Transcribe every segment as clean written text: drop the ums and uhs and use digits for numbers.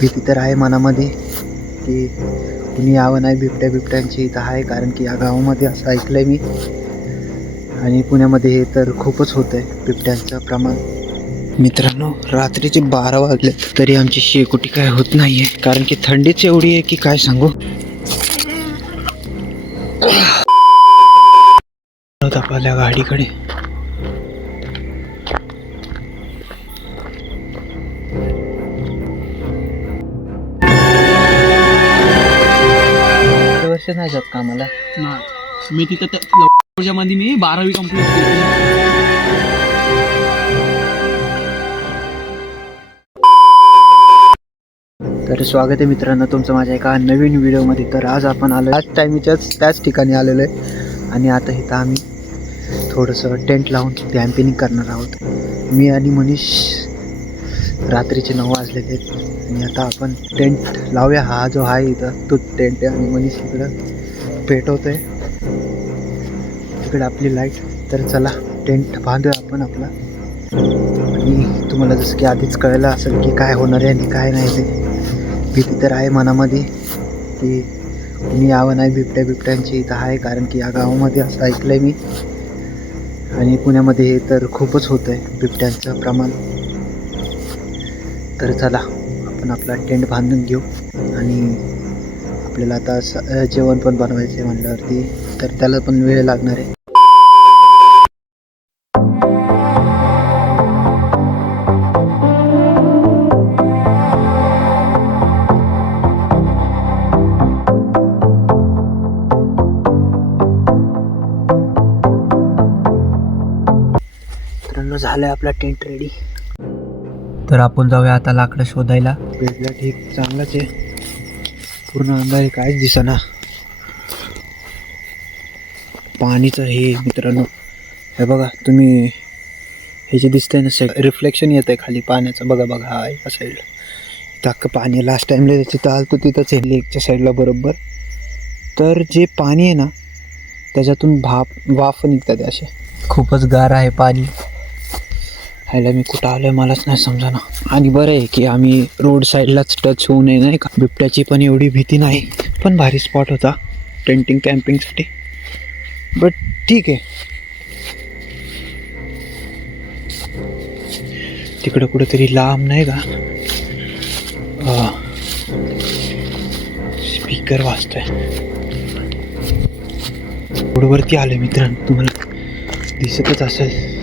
भीती तर आहे मनामध्ये की कुणी यावं नाही. बिबट्यांची इथं आहे, कारण की या गावामध्ये असं ऐकलं आहे मी. आणि पुण्यामध्ये हे तर खूपच होतं आहे बिबट्यांचं प्रमाण. मित्रांनो, रात्रीचे 12 वाजले तरी आमची शेकोटी काय होत नाही आहे, कारण की थंडीच एवढी आहे की काय सांगू. आपल्या गाडीकडे वर्ष नाही जात कामाला. नाही, मी तिथं त्या मध्ये मी 12वी कंप्लीट केली. तर स्वागत आहे मित्रांनो तुमचं माझ्या एका नवीन व्हिडिओमध्ये. तर आज आपण आलो आज टायमीच्याच त्याच ठिकाणी आलेलो आहे आणि आता इथं आम्ही थोडंसं टेंट लावून कॅम्पिंग करणार आहोत. मी आणि मनीष रात्रीचे 9 वाजलेले आहेत आणि आता आपण टेंट लावूया. हा जो आहे इथं तो टेंट आहे आणि मनीष इकडं पेटवतो आहे तिकडे आपली लाईट. तर चला टेंट बांधूया आपण आपला. आणि तुम्हाला जसं की आधीच कळलं असेल की काय होणार आहे आणि काय नाही ते. भीती तर आहे मनामध्ये की कुणी यावं नाही. बिबट्यांची इथं आहे, कारण की या गावामध्ये असं ऐकलं आहे मी. आणि पुण्यामध्ये हे तर खूपच होतं आहे बिबट्यांचं प्रमाण. तर चला आपण आपला टेंट बांधून घेऊ. आणि आपल्याला आता जेवण पण बनवायचं आहे म्हटल्यावरती तर त्याला पण वेळ लागणार आहे. झालं आहे आपला टेंट रेडी. तर आपण जाऊया आता लाकडं शोधायला. भेटला ठीक, चांगलाच आहे. पूर्ण अंधार काहीच दिसेना. पाणीचं हे मित्रांनो, हे बघा तुम्ही, हे जे दिसतंय ना रिफ्लेक्शन येत आहे खाली पाण्याचं. बघा बघा हा या साईडला इतकं पाणी. लास्ट टाईमला तिथं आलं तर तिथंच आहे लेकच्या साईडला बरोबर. तर जे पाणी आहे ना त्याच्यातून वाफ निघतात असे. खूपच गार आहे पाणी. ह्याला मी कुठं आलो आहे मलाच नाही समजा ना. आणि बरं आहे की आम्ही रोड साईडलाच टच होऊ नये नाही का. बिबट्याची पण एवढी भीती नाही. पण भारी स्पॉट होता टेंटिंग कॅम्पिंगसाठी. बट ठीक आहे. तिकडं कुठंतरी लांब नाही का स्पीकर वाजतोय. रोडवरती आलोय मित्रांनो, तुम्हाला दिसतच असेल.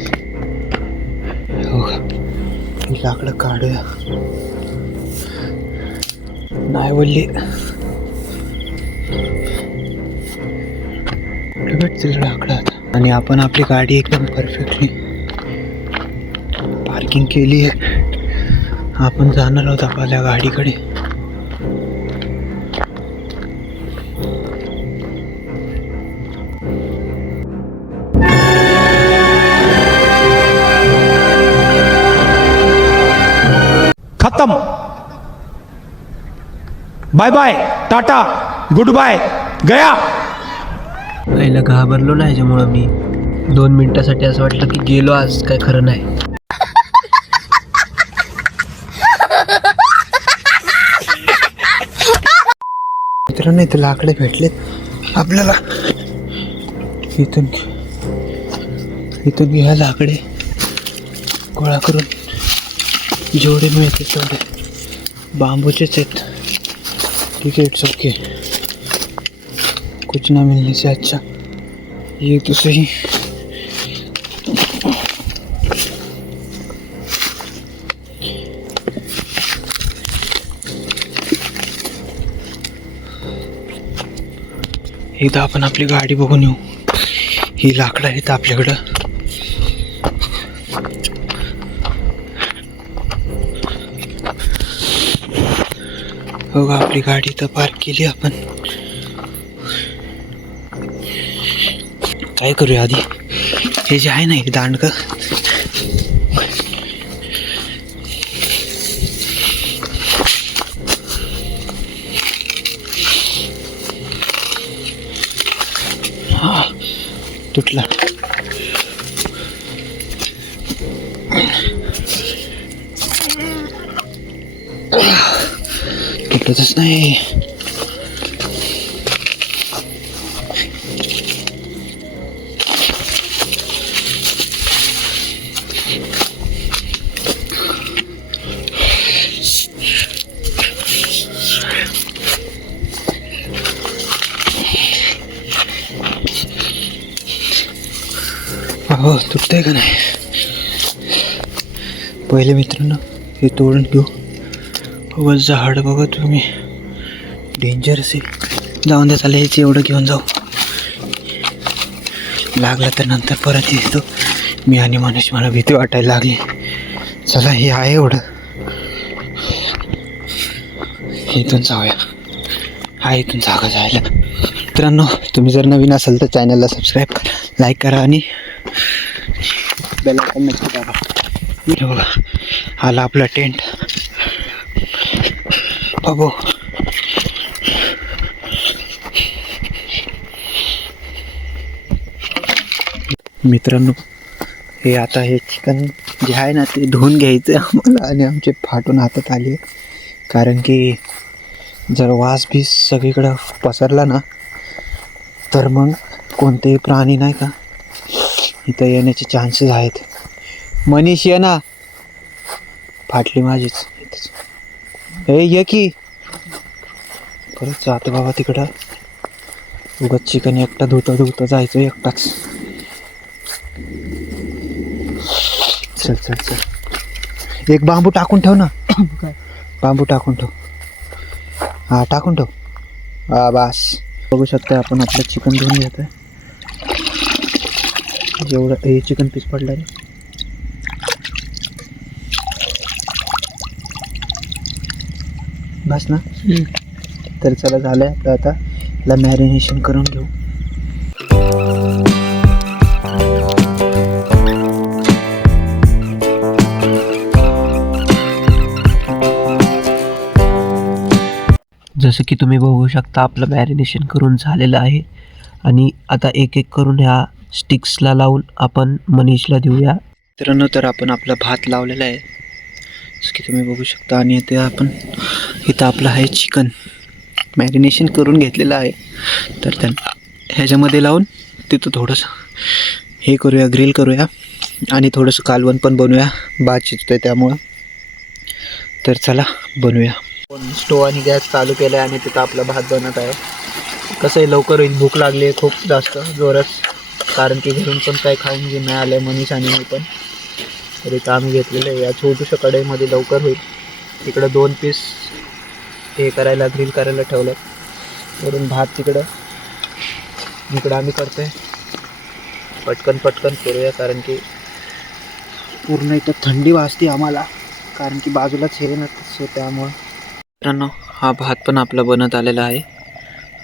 हो का, लाकडं काढूया. नाही बोलली भेटतील लाकडं आता. आणि आपण आपली गाडी एकदम परफेक्टली पार्किंग केली आहे. आपण जाणार आहोत आपल्या गाडीकडे. खत्म, बाय बाय, टाटा, गुड बाय, गया. पहिलं घाबरलो ना ह्याच्यामुळं मी 2 मिनिटासाठी असं वाटलं की गेलो आज, काय खरं नाही. मित्रांनो इथं लाकडे भेटलेत आपल्याला. इथून घ्या लाकडे गोळा करून. जेवढे मिळतील तेवढे. बांबूचेच आहेत. ठीक है, इट्स ओके. कुछ ना मिलने से अच्छा ये तो सही. इथं आपण आपली गाडी बघून येऊ. ही लाकडं आहेत आपल्याकडं. बघा आपली गाडी तर पार्क केली आपण. काय करूया आधी, हे जे आहे ना हे दांडकं तुटला. सापडतच नाही. हो तुटतंय का नाही. पहिले मित्रांनो हे तोडून घेऊ. व झाड बघा तुम्ही डेंजर असेल. जाऊन द्या चालेल याचं एवढं घेऊन जाऊ. लागलं तर नंतर परत येतो मी आणि मनीष. मला भीती वाटायला लागली. चला हे आहे एवढं इथून जाऊया. हा इथून जागा जायला. मित्रांनो तुम्ही जर नवीन असाल तर चॅनलला सबस्क्राईब करा, लाईक करा आणि बेल आयकॉन नक्की दाबा. हे बघा आला आपला टेंट. बघू मित्रांनो हे आता हे चिकन जे आहे ना ते धुवून घ्यायचं आहे आम्हाला. आणि आमचे फाटून हातात आले कारण की जर वास बीस सगळीकडं पसरला ना तर मग कोणतेही प्राणी नाही का इथं येण्याचे चान्सेस आहेत. मनीष ये ना. फाटली माझीच. हे ये की परत जातो बाबा तिकडं. उगाच चिकन एकटा धुता जायचं एकटाच. चल चल चल एक बांबू टाकून ठेव ना. बांबू टाकून ठेव. हा टाकून ठेव. हा बस. बघू शकता आपण आपलं चिकन धुवून घेत आहे. जेवढं हे चिकन पीस पडलं रे. बस ना. तर चला झालं आहे आपलं. आता याला मॅरिनेशन करून घेऊ. जसं की तुम्ही बघू शकता आपलं मॅरिनेशन करून झालेलं आहे. आणि आता एक एक करून ह्या स्टिक्सला लावून आपण मनीषला देऊया. मित्रांनो तर आपण आपला भात लावलेला आहे जसं की तुम्ही बघू शकता. आणि ते आपण इथं आपलं आहे चिकन मॅरिनेशन करून घेतलेलं आहे. तर त्यांना ह्याच्यामध्ये लावून तिथं थोडंसं हे करूया, ग्रिल करूया आणि थोडंसं कालवण पण बनवूया. भात शिजतो आहे त्यामुळं. तर चला बनवूया. स्टोव आणि गॅस चालू केला आहे आणि तिथं आपला भात बनत आहे. कसं आहे लवकर होईल. भूक लागली आहे खूप जास्त जोरात कारण की घरून पण काही खाऊन घेऊन नाही आलं मनीष आणि मी पण. तर इथं आम्ही घेतलेलं आहे या छोट्याशा कढईमध्ये लवकर होईल. तिकडं 2 पीस हे करायला ग्रिल करायला ठेवलं. वरून भात तिकडं इकडं आम्ही करतो आहे. पटकन करूया कारण की पूर्ण इथं थंडी वाजते आम्हाला कारण की बाजूलाच हे नसतं त्यामुळं. मित्रांनो हा भात पण आपला बनत आलेला आहे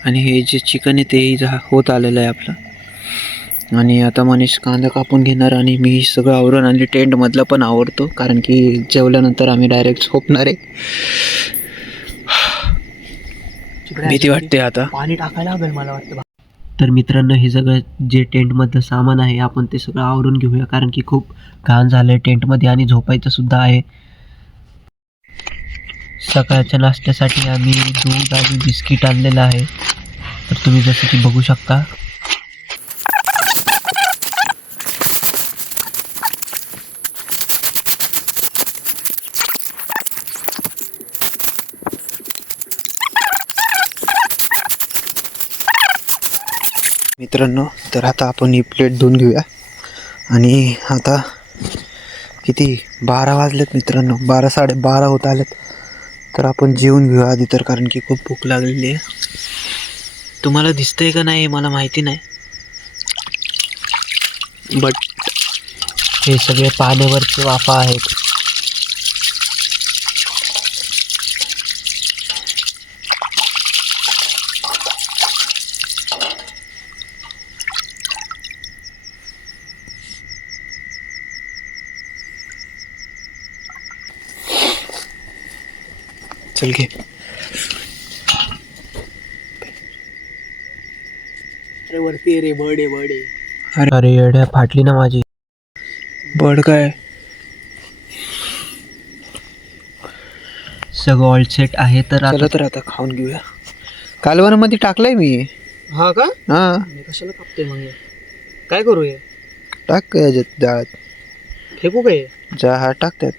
आणि हे जे चिकन आहे तेही होत आलेलं आहे आपलं. आणि आता मनीष कांदा कापून घेणार आणि मी सगळं आवरून आणि टेंटमधलं पण आवरतो कारण की जेवल्यानंतर आम्ही डायरेक्ट झोपणार आहे. भीती वाटते आता. पाणी टाकायला हवेल मला वाटतं. तर मित्रांनो हे सगळं जे टेंटमधलं सामान आहे आपण ते सगळं आवरून घेऊया कारण की खूप घाण झालं आहे टेंटमध्ये आणि झोपायचं सुद्धा आहे. सकाळच्या नाश्त्यासाठी आम्ही दूध आणि बिस्किट आणलेलं आहे. तर तुम्ही जसं की बघू शकता. मित्रांनो तर आता आपण ही प्लेट धुवून घेऊया. आणि आता किती 12 वाजलेत मित्रांनो. 12 12:30 होत आलेत. तर आपण जेवून घेऊया आधी तर कारण की खूप भूक लागलेली आहे. तुम्हाला दिसतंय का नाही मला माहिती नाही बट हे सगळे पाण्यावरचे वाफा आहेत. चल घे. अरे वरती रे बर्डे. अरे येड्या फाटली ना माझी. बड काय सगळं ऑल सेट आहे. तर चला तर आता खाऊन घेऊया. कालवणामध्ये टाकलंय मी. हा का? हा कशाला कापते मग? काय करू हे? टाक याच्यात जाळात. फेकू काय? हा टाकतात.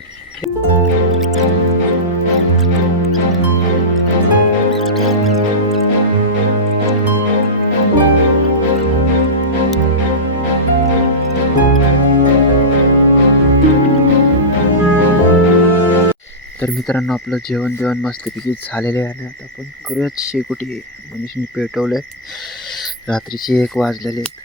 तर मित्रांनो आपलं जेवण मस्तपैकी झालेलं आहे आणि आता आपण करूयात शेकोटी. मनीषने पेटवलंय. रात्रीचे 1 वाजलेले आहेत.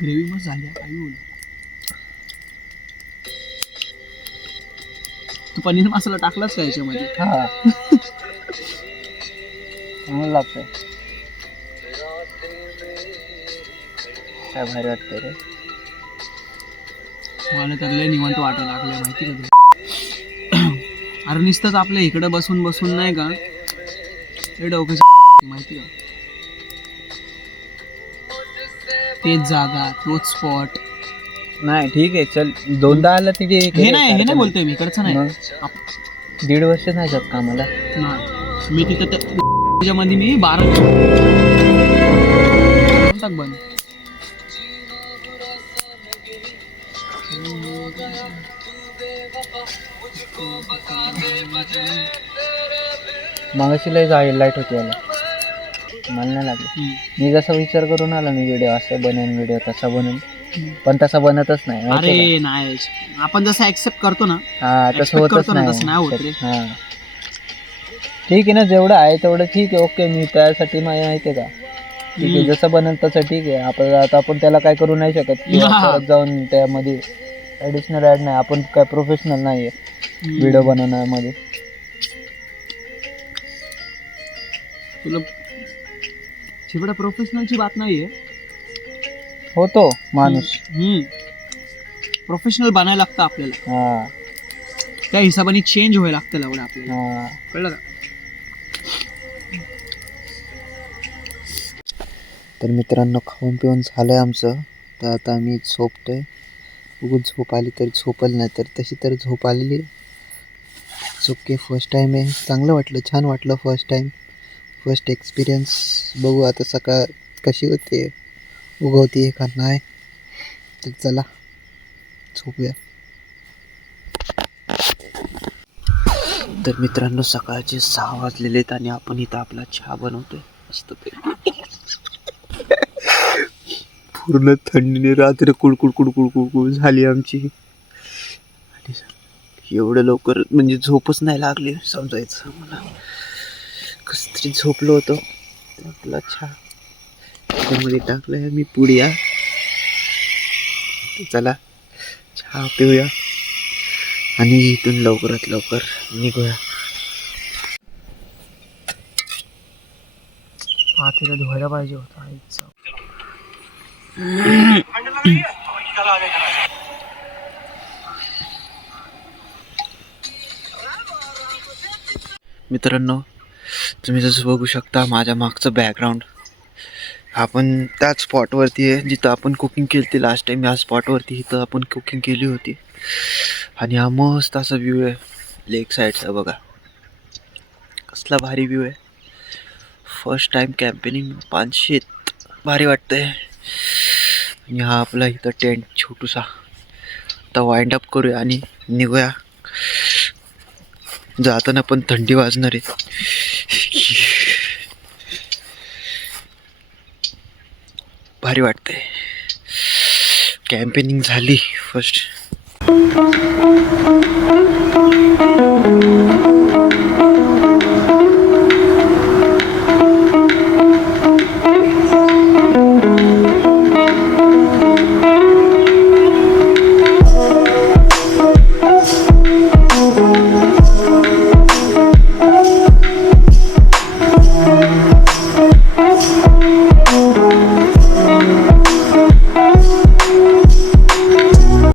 ग्रेव्ही मस्त झाली. काही बोल. तू पनीर मसाला टाकलास का याच्यामध्ये? हा चांगलं लागतंय. काय भारी वाटतंय रे. मला तर लय निवांत वाटायला लागलं माहिती का तुला? अरे नुसतंच आपल्या इकडं बसून बसून नाही का लय डोकं माहिती का? तेच जागा तोच स्पॉट. नाही ठीक आहे चल. 2दा आलं तिथे हे नाही बोलतोय मी इकडचं नाही. 1.5 वर्ष नाही जात का मला. नाही मी तिथं त्याच्यामध्ये मी 12 टाक बंद. मागाशी लय लाईट होती याला. मला नाही लागलं. मी जसा विचार करून आला मी व्हिडिओ असं बनवून व्हिडिओ तसा बनवून पण तसा बनतच नाही. अरे नाही आपण जसं ऍक्सेप्ट करतो ना हा तसं expect होतच करतो ना, तसं नाही होत नाही. रे. हा ठीक आहे ना. जेवढं आहे तेवढं ठीक आहे. ओके मी त्यासाठी माहिती आहे का ठीक आहे. जसं बनन तसं ठीक आहे. आपण त्याला काय करू नाही शकत किंवा हा. परत जाऊन त्यामध्ये ॲडिशनल ॲड नाही. आपण काय प्रोफेशनल नाही आहे व्हिडिओ बनवण्यामध्ये. तुला चिवडा प्रोफेशनलची बात नाहीये. होतो माणूस. प्रोफेशनल बनायला लागतं आपल्याला. हा त्या हिशोबाने चेंज व्हायला लागतं एवढं आपल्याला. हा कळलं का? तर मित्रांनो खाऊन पिऊन झालंय आमचं. तर आता आम्ही झोपतोय. उगून झोप आली तरी झोपल नाही तर तशी तर झोप आलेली. ओके फर्स्ट टाईम आहे. चांगलं वाटलं. छान वाटलं. First experience. बघू आता सकाळ कशी होते उगवते का नाही. तर चला झोपूया. तर मित्रांनो सकाळचे 6 वाजलेले आहेत आणि आपण इथं आपला चहा बनवतोय मस्तपैकी. पूर्ण थंडीने रात्र कुडकुड झाली आमची. आणि एवढं लवकर म्हणजे झोपच नाही लागली समजायचं मला. कसं तरी झोपलो होतो. आपला चहा त्यामध्ये टाकलाय मी पुड्या. चला चहा पिऊया आणि इथून लवकरात लवकर निघूया. पातेला धुवायला पाहिजे होता आईचं. मित्रांनो तुम्ही जसं बघू शकता माझ्या मागचं बॅकग्राऊंड. आपण त्याच स्पॉटवरती आहे जिथं आपण कुकिंग केली होती लास्ट टाईम. या स्पॉटवरती इथं आपण कुकिंग केली होती आणि हा मस्त असा व्ह्यू आहे लेक साईडचा. बघा कसला भारी व्ह्यू आहे. फर्स्ट टाईम कॅम्पेनिंग 500 भारी वाटतंय. आणि हा आपला इथं टेंट छोटूसा. आता वाइंड अप करूया आणि निघूया. जाताना पण थंडी वाजणार आहे. भारी वाटतंय. कॅम्पेनिंग झाली फर्स्ट.